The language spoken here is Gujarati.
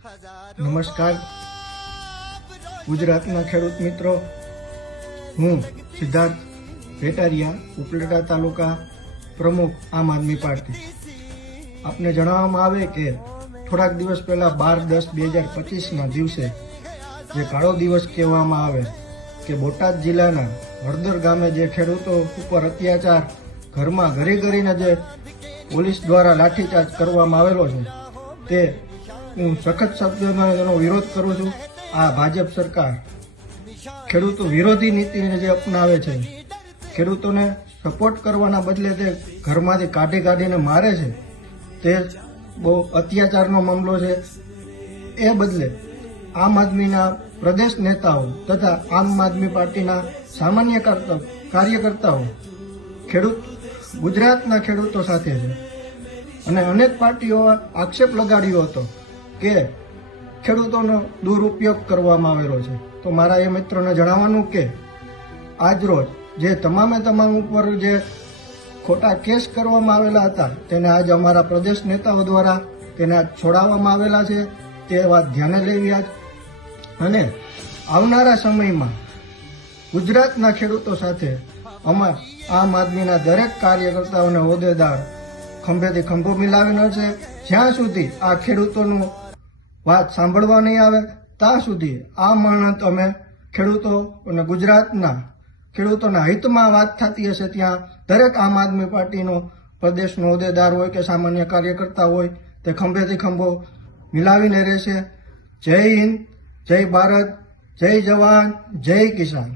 નમસ્કાર ગુજરાતના ખેડૂત મિત્રો, હું સિદ્ધાર્થ વેટારિયા, ઉપલેટા તાલુકા પ્રમુખ આમ આદમી પાર્ટી. આપને જણાવવામાં આવે કે થોડાક દિવસ પહેલા 12/10/2025ના દિવસે જે કાળો દિવસ કહેવામાં આવે કે બોટાદ જિલ્લાના હળદર ગામે જે ખેડૂતો ઉપર અત્યાચાર ઘરમાં ઘરે કરીને જે પોલીસ દ્વારા લાઠીચાર્જ કરવામાં આવેલો છે, તે હું સખત શબ્દોમાં તેનો વિરોધ કરું છું. આ ભાજપ સરકાર ખેડૂતો વિરોધી નીતિને જે અપનાવે છે, ખેડૂતોને સપોર્ટ કરવાના બદલે તે ઘરમાંથી કાઢીને મારે છે, તે બહુ અત્યાચારનો મામલો છે. એ બદલે આમ આદમીના પ્રદેશ નેતાઓ તથા આમ આદમી પાર્ટીના સામાન્ય કાર્યકર્તાઓ ગુજરાતના ખેડૂતો સાથે છે અને અનેક પાર્ટીઓ આક્ષેપ લગાડ્યો હતો કે ખેડૂતોનો દુરુપયોગ કરવામાં આવેલો છે. તો મારા એ મિત્રોને જણાવવાનું કે આજરોજ જે તમામ ઉપર જે ખોટા કેસ કરવામાં આવેલા હતા, તેને આજ અમારા પ્રદેશ નેતાઓ દ્વારા તેને છોડાવવામાં આવેલા છે. તે વાત ધ્યાને લેવી અને આવનારા સમયમાં ગુજરાતના ખેડૂતો સાથે અમાર આમ આદમીના દરેક કાર્યકર્તાઓને હોદ્દેદાર ખંભેથી ખંભો મિલાવીનો છે. જ્યાં સુધી આ ખેડૂતોનું વાત સાંભળવા નહીં આવે ત્યાં સુધી આ માણસ અમે ખેડૂતો અને ગુજરાતના ખેડૂતોના હિતમાં વાત થતી હશે ત્યાં દરેક આમ આદમી પાર્ટીનો પ્રદેશનો હોદ્દેદાર હોય કે સામાન્ય કાર્યકર્તા હોય, તે ખંભેથી ખંભો મિલાવીને રહેશે. જય હિન્દ, જય ભારત, જય જવાન, જય કિસાન.